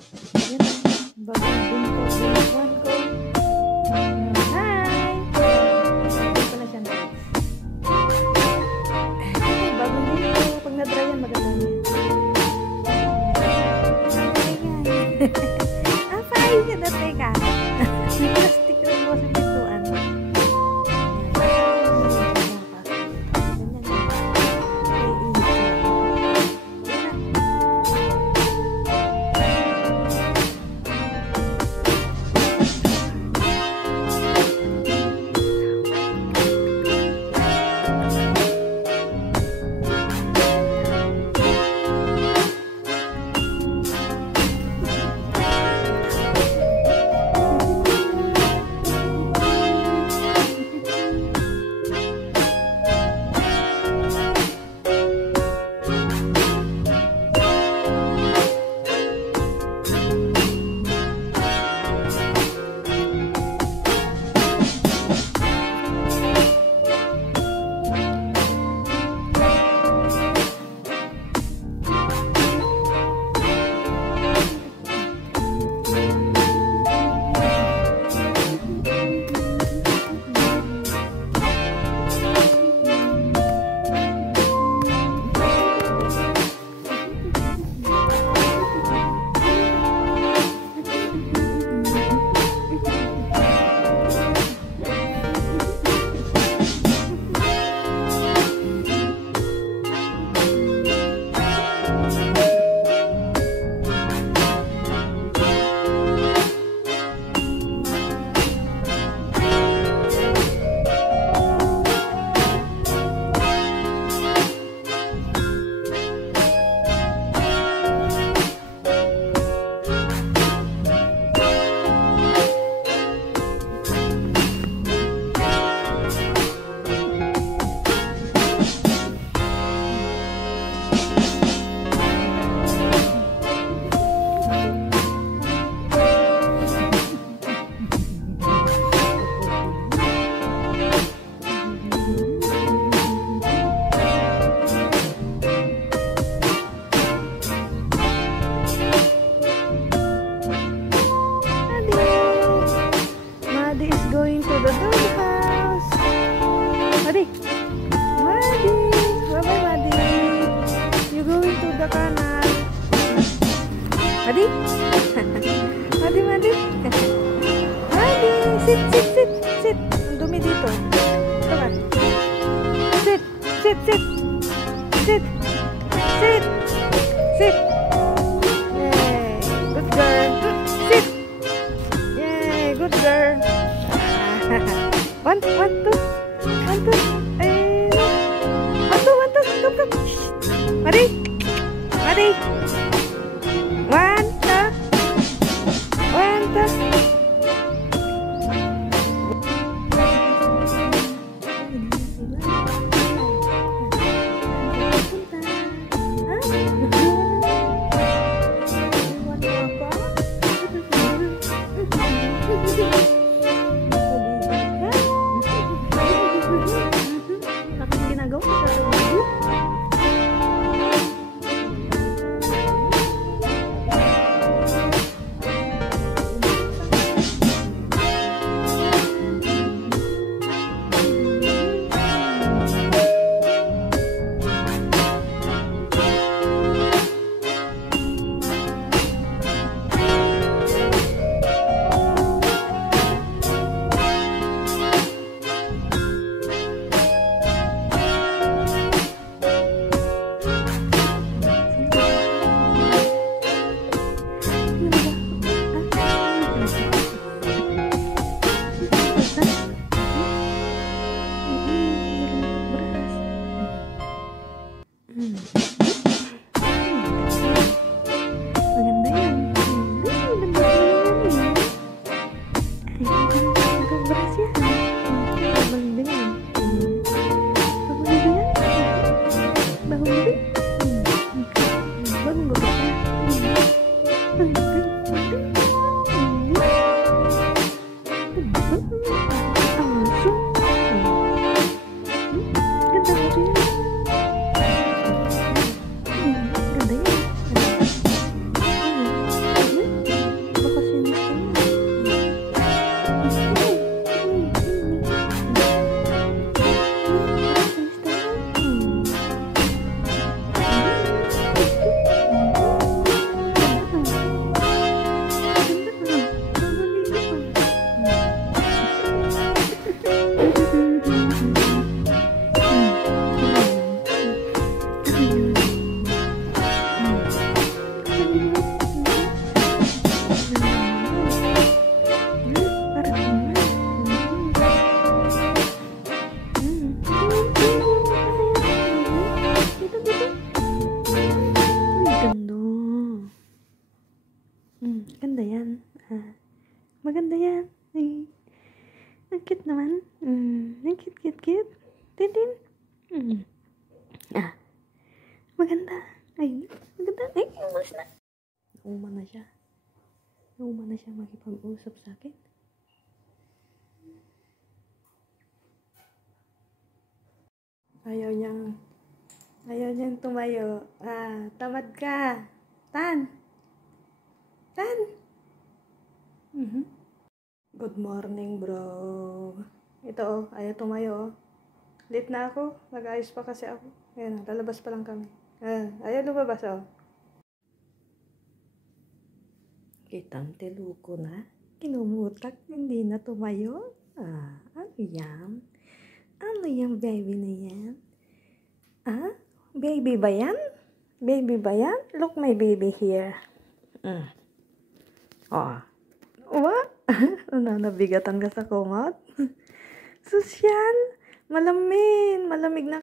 Ayan, bagong bunso yung one ko. Hi! Ayan pala siya na. Bagong bunso. Pag na-dry yan, maganda niya. Ah, fine! Yan na, teka. Plastic rin mo sa pintuan. Going to the doghouse. Madi, Madi, bye-bye, Madi. You going to the canal. Madi, Madi, Madi. Madi, sit, sit, sit, sit. Ang dumi dito. Ito ka. Sit, sit, sit, sit, sit, sit. Yay, good girl. Sit. Yay, good girl. One, two. One, two. Come. Mari. One, two. Ganda yan. Maganda yan. Ay, ang cute naman. Ang cute. Titin. Maganda. Ay, maganda. Ay, umalis na. Nauma na siya makipag-usap sa akin. Ayaw niyang tumayo. Tamad ka. Tan. Good morning, bro. Ito, ayaw tumayo. Late na ako. Nag-ayos pa kasi ako. Ayan, lalabas pa lang kami. Ayaw lumabas, Kitang tiluko na. Kinumutak, hindi na tumayo. Ano yan? Ano yung baby na yan? Baby ba yan? Look, my baby here. What? Nabigatan ka sa kumot? Sosyal, malamig na